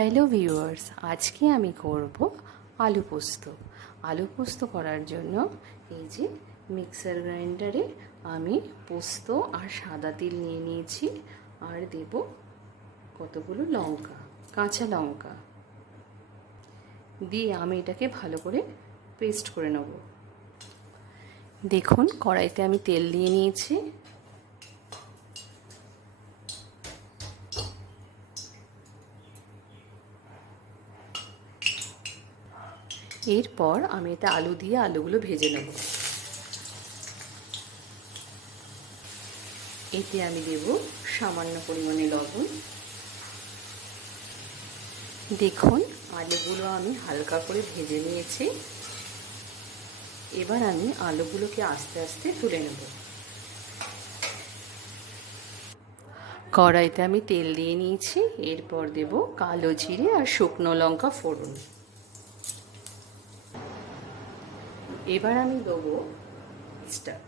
Hello viewers, আজকে আমি করব আলু পোস্ত। আলু পোস্ত করার জন্য এই যে মিক্সার গ্রাইন্ডারে আমি পোস্ত আর সাদা তিল নিয়ে নিয়েছি, আর দেব কতগুলো লঙ্কা, কাঁচা লঙ্কা দিয়ে আমি এটাকে ভালো করে পেস্ট করে নেব। দেখুন, কড়াইতে আমি তেল দিয়ে নিয়েছি। এরপর আমি এতে আলু দিয়ে আলুগুলো ভেজে নেব। এতে আমি দেব সামান্য পরিমাণে লবণ। দেখুন, আলুগুলো আমি হালকা করে ভেজে নিয়েছি। এবার আমি আলুগুলোকে আস্তে আস্তে তুলে নেব। কড়াইতে আমি তেল দিয়ে নিয়েছি। এরপর দেব কালো জিরে আর শুকনো লঙ্কা ফোড়ন। এবার আমি দেবো স্টার।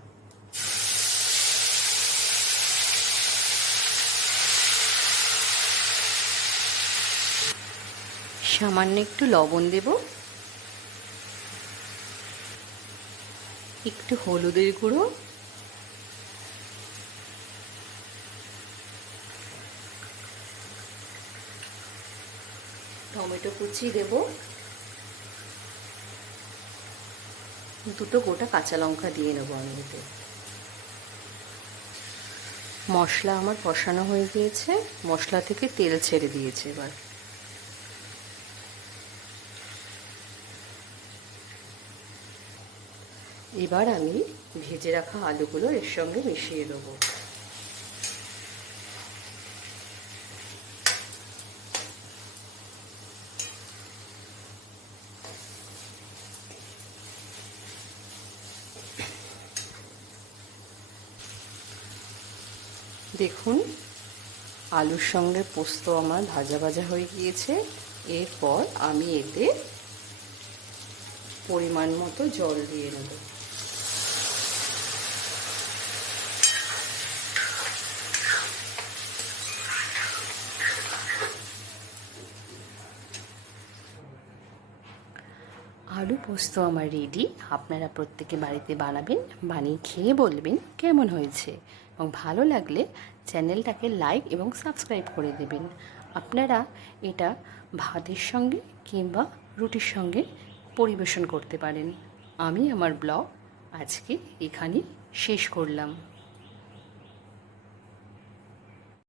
সামান্য একটু লবণ দেব, একটু হলুদের গুঁড়ো, টমেটো কুচি দেব, দুটো গোটা কাঁচা লঙ্কা দিয়ে নেবো আমি এতে। মশলা আমার কষানো হয়ে গিয়েছে, মশলা থেকে তেল ছেড়ে দিয়েছে। এবার আমি ভেজে রাখা আলুগুলো এর সঙ্গে মিশিয়ে দেবো। দেখুন, আলুর সঙ্গে পোস্ত আমার ভাজা ভাজা হয়ে গিয়েছে। এরপর আমি এতে পরিমাণ মতো জল দিয়ে নেব। আলু পোস্ত আমার রেডি। আপনারা প্রত্যেকে বাড়িতে বানাবেন, বানিয়ে খেয়ে বলবেন কেমন হয়েছে, এবং ভালো লাগলে চ্যানেলটাকে লাইক এবং সাবস্ক্রাইব করে দেবেন। আপনারা এটা ভাতের সঙ্গে কিংবা রুটির সঙ্গে পরিবেশন করতে পারেন। আমি আমার ব্লগ আজকে এখানে শেষ করলাম।